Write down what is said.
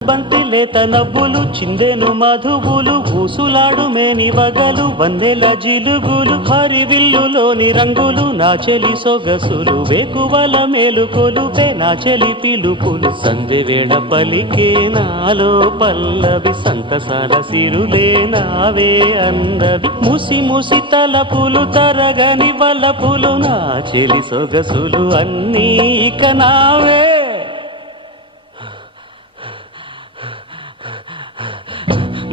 బంతి లేత నవ్వులు చిందెను మధువులు ఊసులాడు మేని వగలు వన్నెల జిలుగులు హరివిల్లులోని రంగులు నా చెలి సొగసులు వేకువల మేలుకొలుపే నా చెలి పిలుపులు. సంధి వేళ పలికే నాలో పల్లవి సంతసాల సిరులే నావే అందవి. ముసి ముసి తలపులు తరగని వలపులు నా చెలి సొగసులు అన్నీ ఇక నావే.